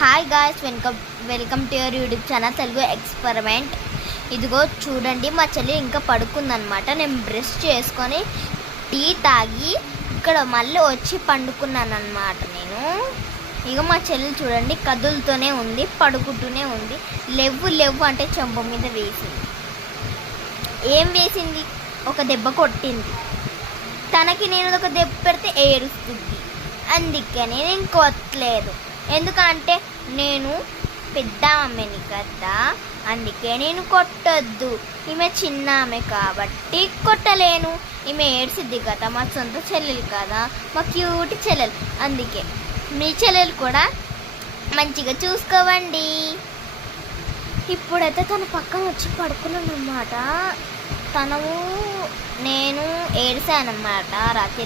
Hi guys, welcome to your YouTube channel Telugu experiment. ఇదిగో చూడండి, మా చెల్లి ఇంకా పడుకుందనమాట. నేను బ్రష్ చేసుకొని టీ తాగి ఇక్కడ మళ్ళీ వచ్చి పండుకున్నాను అనమాట. ఇక మా చెల్లి చూడండి కదులుతూనే ఉంది, పడుకుంటూనే ఉంది. లేవు అంటే చెంప మీద వేసింది. ఏం వేసింది? ఒక దెబ్బ కొట్టింది. తనకి నేను ఒక దెబ్బ పెడితే ఏడుస్తుంది. అందుకని నేను కొట్టలేదు. ఎందుకంటే నేను పెద్ద ఆమెని కదా, అందుకే నేను కొట్టొద్దు. ఈమె చిన్న ఆమె కాబట్టి కొట్టలేను. ఈమె ఏడ్చిద్ది కదా, మా సొంత చెల్లెలు కదా, మా క్యూట్ చెల్లెలు. అందుకే మీ చెల్లెలు కూడా మంచిగా చూసుకోవండి. ఇప్పుడైతే తన పక్కన వచ్చి పడుకున్నాను అన్నమాట. నేను ఏడ్చానమాట రాత్రి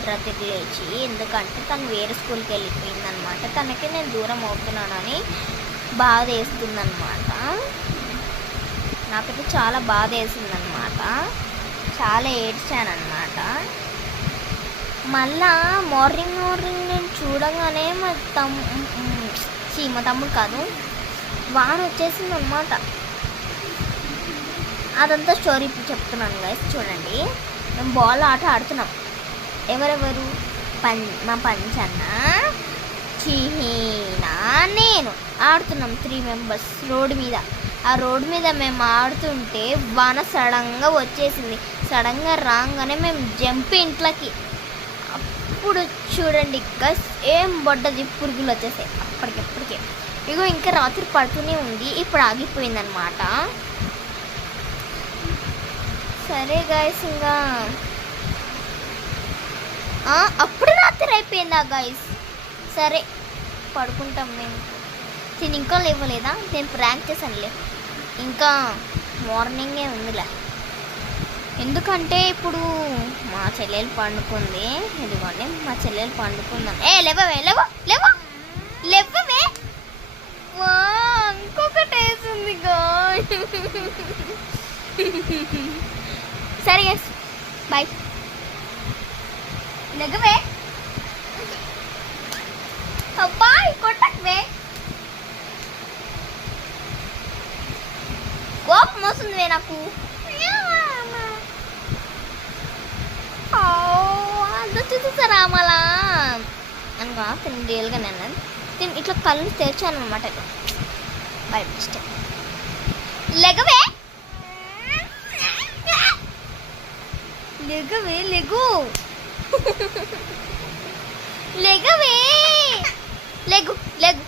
లేచి. ఎందుకంటే తను వేరే స్కూల్కి వెళ్ళిపోయిందనమాట. తనకి నేను దూరం అవుతున్నానని బాధ వేస్తుందన్నమాట. నాకైతే చాలా బాధ వేసిందనమాట. చాలా ఏడ్చానమాట. మళ్ళా మార్నింగ్ నేను చూడగానే మా తమ్ముడు కాదు, వాన వచ్చేసిందనమాట. అదంతా స్టోరీ ఇప్పుడు చెప్తున్నాను గైస్. చూడండి, మేము బాల్ ఆట ఆడుతున్నాం. ఎవరెవరు? మా పంచన్న, చిహీనా, నేను ఆడుతున్నాం. 3 మెంబర్స్ రోడ్డు మీద. ఆ రోడ్డు మీద మేము ఆడుతుంటే వాన సడన్గా వచ్చేసింది. సడన్గా రాగానే మేము జంప్ ఇంట్లోకి. అప్పుడు చూడండి గైస్, ఏం పడ్డది, పురుగులు వచ్చేసాయి అప్పటికప్పటికే. ఇగో ఇంకా రాత్రి పడుతూనే ఉంది, ఇప్పుడు ఆగిపోయిందనమాట. సరే గాయస్, ఇంకా అప్పుడు రాత్రి అయిపోయిందా గాయస్? సరే పడుకుంటాం మేము. నేను ఇంకా లేవలేదా? నేను ప్రాంక్ చేశానులే, ఇంకా మార్నింగే ఉందిలే. ఎందుకంటే ఇప్పుడు మా చెల్లెలు పండుకుంది. ఇదిగోండి మా చెల్లెలు పండుకుందాం. లేవవే ఇంకొకటి వేసింది గా. సరే ఎస్, బాయ్. లెగవే, అబ్బాయి కొట్టవే. కోపం వస్తుంది నాకు. చూసారా మళ్ళా అనుకో. తిని రియల్గా నేను ఇట్లా కళ్ళు తెరిచాను అనమాట. By mistake. లెగవే లెగవే, లెగు.